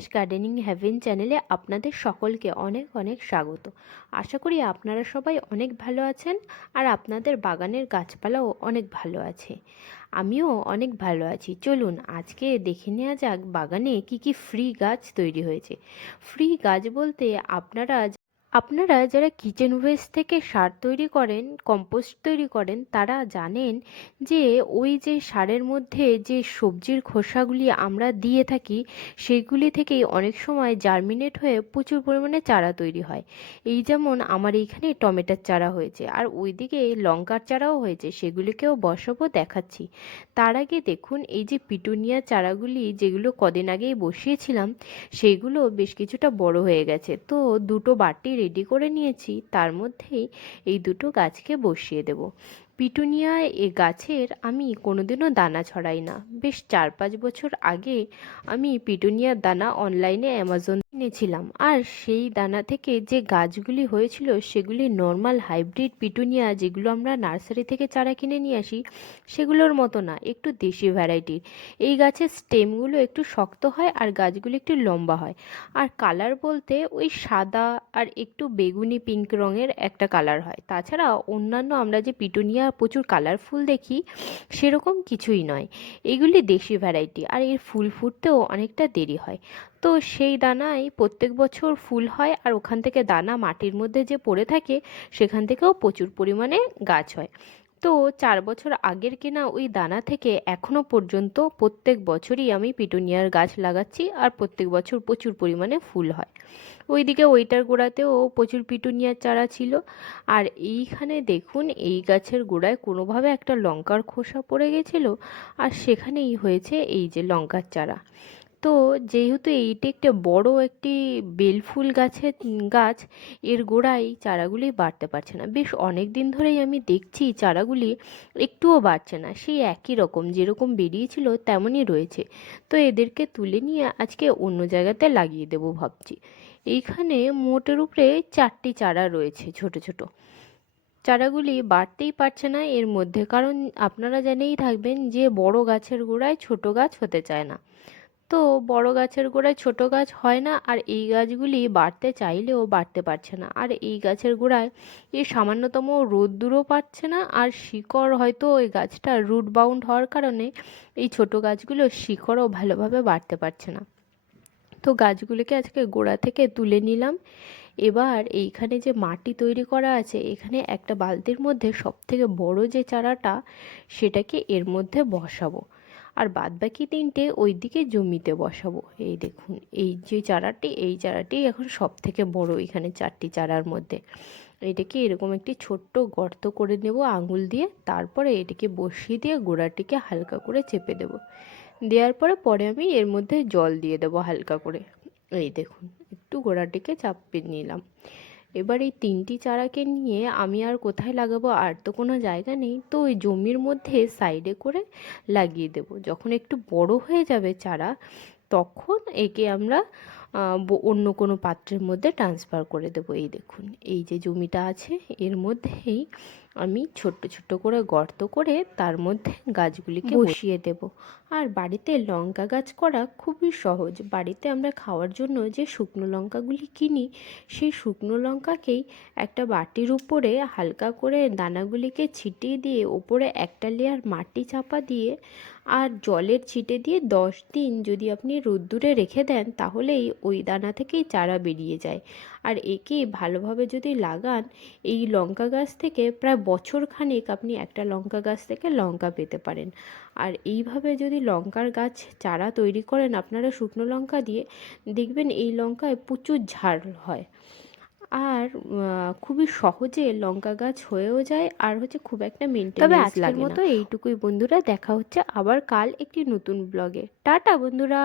Kailash gardening haven চ্যানেলে আপনাদের সকলকে অনেক অনেক স্বাগত। আশা করি আপনারা সবাই অনেক ভালো আছেন আর আপনাদের বাগানের গাছপালাও অনেক ভালো আছে। আমিও অনেক ভালো আছি। চলুন আজকে দেখে নেওয়া যাক বাগানে কি কি ফ্রি গাছ তৈরি হয়েছে। ফ্রি গাছ বলতে আপনারা আপনারা যারা কিচেন ওয়েস্ট থেকে সার তৈরি করেন, কম্পোস্ট তৈরি করেন, তারা জানেন যে ওই যে সারের মধ্যে যে সবজির খোসাগুলি আমরা দিয়ে থাকি সেগুলি থেকেই অনেক সময় জার্মিনেট হয়ে প্রচুর পরিমাণে চারা তৈরি হয়। এই যেমন আমার এইখানে টমেটোর চারা হয়েছে আর ওইদিকে লঙ্কার চারাও হয়েছে, সেগুলিকেও বসাবো, দেখাচ্ছি। তার আগে দেখুন এই যে পিটুনিয়া চারাগুলি যেগুলো কদিন আগেই বসিয়েছিলাম সেইগুলো বেশ কিছুটা বড় হয়ে গেছে। তো দুটো বাটি রেডি করে নিয়েছি, তার মধ্যেই এই দুটো গাছকে বসিয়ে দেব। পিটুনিয়া এ গাছের আমি কোনোদিনও দানা ছড়াই না। বেশ 4-5 বছর আগে আমি পিটুনিয়ার দানা অনলাইনে অ্যামাজন কিনেছিলাম, আর সেই দানা থেকে যে গাছগুলি হয়েছিল সেগুলি নর্মাল হাইব্রিড পিটুনিয়া যেগুলো আমরা নার্সারি থেকে চারা কিনে নিয়ে আসি সেগুলোর মতো না, একটু দেশি ভ্যারাইটির। এই গাছের স্টেমগুলো একটু শক্ত হয় আর গাছগুলো একটু লম্বা হয়। আর কালার বলতে ওই সাদা আর একটু বেগুনি পিঙ্ক রঙের একটা কালার হয়। তাছাড়া অন্যান্য আমরা যে পিটুনিয়া প্রচুর কালারফুল দেখি সেরকম কিছুই নয়। এগুলি দেশি ভ্যারাইটি আর এর ফুল ফুটতেও অনেকটা দেরি হয়। তো সেই দানায় প্রত্যেক বছর ফুল হয় আর ওখান থেকে দানা মাটির মধ্যে যে পড়ে থাকে সেখান থেকেও প্রচুর পরিমাণে গাছ হয়। তো 4 বছর আগের কেনা ওই দানা থেকে এখনো পর্যন্ত প্রত্যেক বছরই আমি পিটুনিয়ার গাছ লাগাচ্ছি আর প্রত্যেক বছর প্রচুর পরিমাণে ফুল হয়। ওইদিকে ওইটার গোড়াতেও প্রচুর পিটুনিয়ার চারা ছিল। আর এইখানে দেখুন এই গাছের গোড়ায় কোনোভাবে একটা লঙ্কার খোসা পড়ে গেছিল আর সেখানেই হয়েছে এই যে লঙ্কার চারা। তো যেহেতু এইটি একটা বড় একটি বেলফুল গাছ, এর গোড়ায় চারাগুলি বাড়তে পারছে না। বেশ অনেক দিন ধরেই আমি দেখছি চারাগুলি একটুও বাড়ছে না, সেই একই রকম যেরকম বেরিয়েছিল তেমনই রয়েছে। তো এদেরকে তুলে নিয়ে আজকে অন্য জায়গাতে লাগিয়ে দেবো ভাবছি। এইখানে মোটের উপরে 4টি চারা রয়েছে ছোট ছোট। চারাগুলি বাড়তেই পারছে না এর মধ্যে, কারণ আপনারা জেনেই থাকবেন যে বড় গাছের গোড়ায় ছোট গাছ হতে চায় না। তো বড় গাছের গোড়ায় ছোট গাছ হয় না আর এই গাছগুলি বাড়তে চাইলেও বাড়তে পারছে না। আর এই গাছের গোড়ায় সামান্যতম রোদ্দুরও পাচ্ছে না, আর শিকড় হয়তো ওই গাছটা রুট বাউন্ড হওয়ার কারণে এই ছোট গাছগুলো শিকড়ও ভালোভাবে বাড়তে পারছে না। তো গাছগুলিকে আজকে গোড়া থেকে তুলে নিলাম। এবার এইখানে যে মাটি তৈরি করা আছে, এখানে একটা বালতির মধ্যে সবথেকে বড় যে চারাটা সেটাকে এর মধ্যে বসাবো, আর বাদবাকি 3টে ওইদিকে জমিতে বসাবো। এই দেখুন এই যে চারাটি, এই চারাটি এখন সব থেকে বড় এখানে 4টি চারার মধ্যে। এটাকে এরকম একটি ছোট্ট গর্ত করে নেব আঙুল দিয়ে, তারপরে এটাকে বসিয়ে দিয়ে গোড়াটিকে হালকা করে চেপে দেব। দেওয়ার পরে পরে আমি এর মধ্যে জল দিয়ে দেবো হালকা করে। এই দেখুন একটু গোড়াটিকে চাপিয়ে নিলাম। এবার এই 3টি চারাকে নিয়ে আমি আর কোথায় লাগাবো, আর তো কোনো জায়গা নেই, তো ওই জমির মধ্যে সাইডে করে লাগিয়ে দেব। যখন একটু বড় হয়ে যাবে চারা তখন একে আমরা অন্য কোনো পাত্রের মধ্যে ট্রান্সফার করে দেব। এই দেখুন এই যে জমিটা আছে এর মধ্যেই আমি ছোট্ট ছোট্ট করে গর্ত করে তার মধ্যে গাছগুলিকে বসিয়ে দেব। আর বাড়িতে লঙ্কা গাছ করা খুবই সহজ। বাড়িতে আমরা খাওয়ার জন্য যে শুকনো লঙ্কাগুলি কিনি সেই শুকনো লঙ্কাকেই একটা বাটির উপরে হালকা করে দানাগুলিকে ছিটিয়ে দিয়ে ওপরে একটা লেয়ার মাটি চাপা দিয়ে আর জলের ছিটে দিয়ে 10 দিন যদি আপনি রোদ্দুরে রেখে দেন তাহলেই ওই দানা থেকেই চারা বেরিয়ে যায়। আর একে ভালোভাবে যদি লাগান এই লঙ্কা গাছ থেকে প্রায় বছরখানেক আপনি একটা লঙ্কা গাছ থেকে লঙ্কা পেতে পারেন। আর এইভাবে যদি লঙ্কার গাছ চারা তৈরি করেন আপনারা শুকনো লঙ্কা দিয়ে, দেখবেন এই লঙ্কায় প্রচুর ঝাড় হয় আর খুবই সহজে লঙ্কা গাছ হয়েও যায়, আর হচ্ছে খুব একটা মেনটেনেন্স লাগে না। তবে আজকের মতো এইটুকুই বন্ধুরা, দেখা হচ্ছে আবার কাল একটি নতুন ব্লগে। টাটা বন্ধুরা।